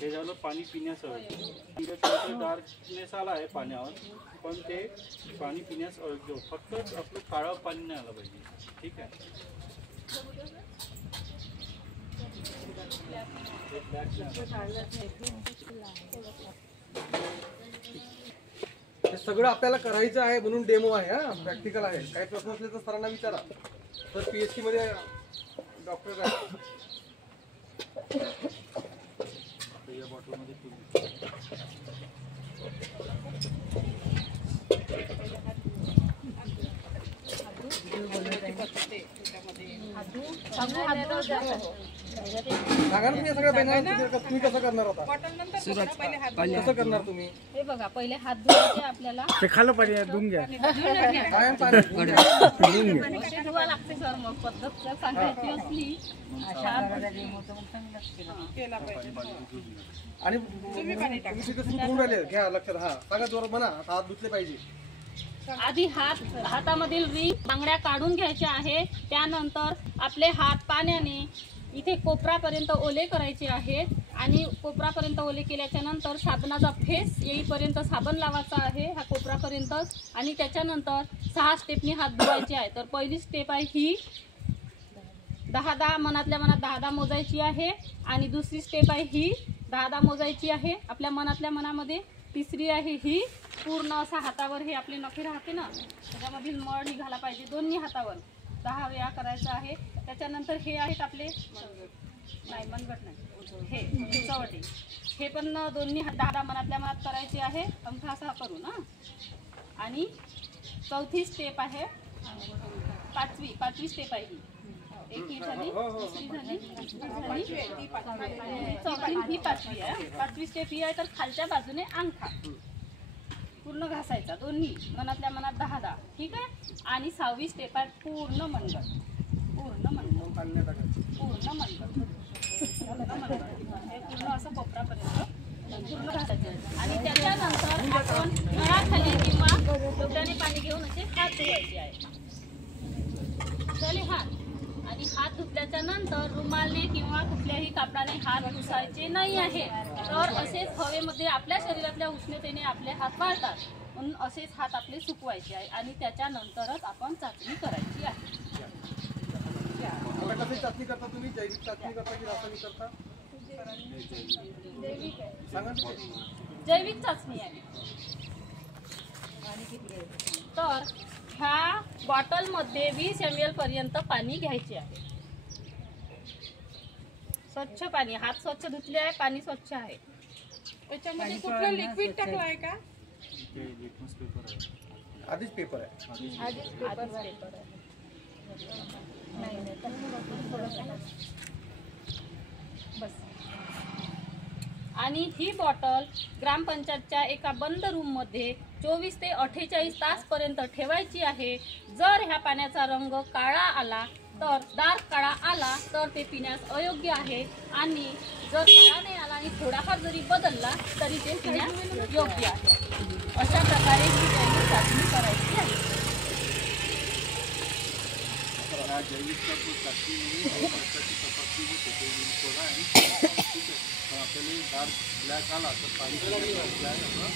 हे झालं पाणी पिण्यास अयोग्य. डार्कनेस आला आहे पाण्यावर, पण ते पाणी पिण्यास अयोग्य. फक्त आपलं काळं पाणी नाही आलं पाहिजे. ठीक आहे. हे सगळं आपल्याला करायचं आहे म्हणून डेमो आहे. हा, प्रॅक्टिकल आहे. काही प्रश्न असले तर सरांना विचारा. तर PHC मध्ये डॉक्टर आहे. या बॉटलमध्ये सांगा ना तुम्ही सगळं पहिल्यांदा तुम्ही कसं करणार होता? कसं करणार तुम्ही? हे बघा, पहिले हात धुवायचे आपल्याला. ते खाल्लं पाहिजे, धुवून घ्या. काय पाणी कसे धुवा लागते सर? मग पद्धत जर सांगायची असली आणि तुम्ही कसं धुवून राहिले घ्या लक्षात. हा सांगा जोरात म्हणा. हात धुतले पाहिजे. आधी हातामधील रिंग बांगड्या काढून घ्यायच्या आहे. त्यानंतर आपले हात पाण्याने इथे कोपरापर्यंत ओले करायचे आहेत आणि कोपरापर्यंत ओले केल्याच्या नंतर साबणाचा फेस येईपर्यंत साबण लावायचा आहे ह्या कोपरापर्यंत. आणि त्याच्यानंतर 6 स्टेपनी हात धुवायचे आहे. तर पहिली स्टेप आहे ही 10-10 मनातल्या मनात 10-10 मोजायची आहे. आणि दुसरी स्टेप आहे ही 10-10 मोजायची आहे आपल्या मनातल्या मनामध्ये. तिसरी आहे ही पूर्ण असा हातावर हे आपले नखे राहते ना, त्याच्यामधील मळ निघाला पाहिजे दोन्ही हातावर 10 वेळा करायचं आहे. त्याच्यानंतर हे आहेत आपले मनगट नाही, हे चवटे, हे पण दोन्ही 10-10 मनातल्या मनात करायचे आहे. अंगठा असा करून. आणि चौथी स्टेप आहे पाचवी स्टेप आहे ही. एक ही झाली, दुसरी झाली, चौथी ही 5वी आहे. 5वी स्टेप ही आहे. तर खालच्या बाजूने अंगठा पूर्ण घासायचा दोन्ही मनातल्या मनात 10-10. ठीक आहे. आणि 6वी स्टेप आहे पूर्ण मनगट. हे पूर्ण असं कोपरापर्यंत पूर्ण घासायचं. आणि त्याच्यानंतर आपण नळाखाली किंवा लोट्याने पाणी घेऊन असे हात धुवायचे आहे. चले हात. आणि हात धुतल्याच्या नंतर रुमालने किंवा कुठल्याही कापडाने हात पुसायचे नाही आहे. तर असेच हवेमध्ये आपल्या शरीरातल्या उष्णतेने आपले हात वाळतात. म्हणून असेच हात आपले सुकवायचे आहे. आणि त्याच्यानंतरच आपण चाचणी करायची आहे. कशी चाचणी करता तुम्ही? जैविक चाचणी करता की रासायनिक करता? सांगा. जैविक चाचणी आहे. तर ह्या बॉटलमध्ये 20 ml पर्यंत पाणी घ्यायचे आहे. स्वच्छ पाणी. हात स्वच्छ धुतले आहे. पाणी स्वच्छ आहे. त्याच्यामध्ये कुठलं लिक्विड टाकलं आहे का? लिटमस पेपर आहे. आधीच पेपर आहे. आधीच पेपर आहे. बस. आणि ही बॉटल ग्रामपंचायतच्या एका बंद रूममध्ये 24 ते 48 तासपर्यंत ठेवायची आहे. जर ह्या पाण्याचा रंग काळा आला तर डार्क काळा आला तर ते पिण्यास अयोग्य आहे. आणि जर काळा नाही आला आणि थोडाफार जरी बदलला तरी ते पिण्यास योग्य आहे. अशा प्रकारे ही जैविक चाचणी करायची आहे. जैविक चाचणी तपासणी होते ते सोडा आहे. ठीक आहे. आपल्याला डार्क ब्लॅक आला तर पाणी ब्लॅक आपलं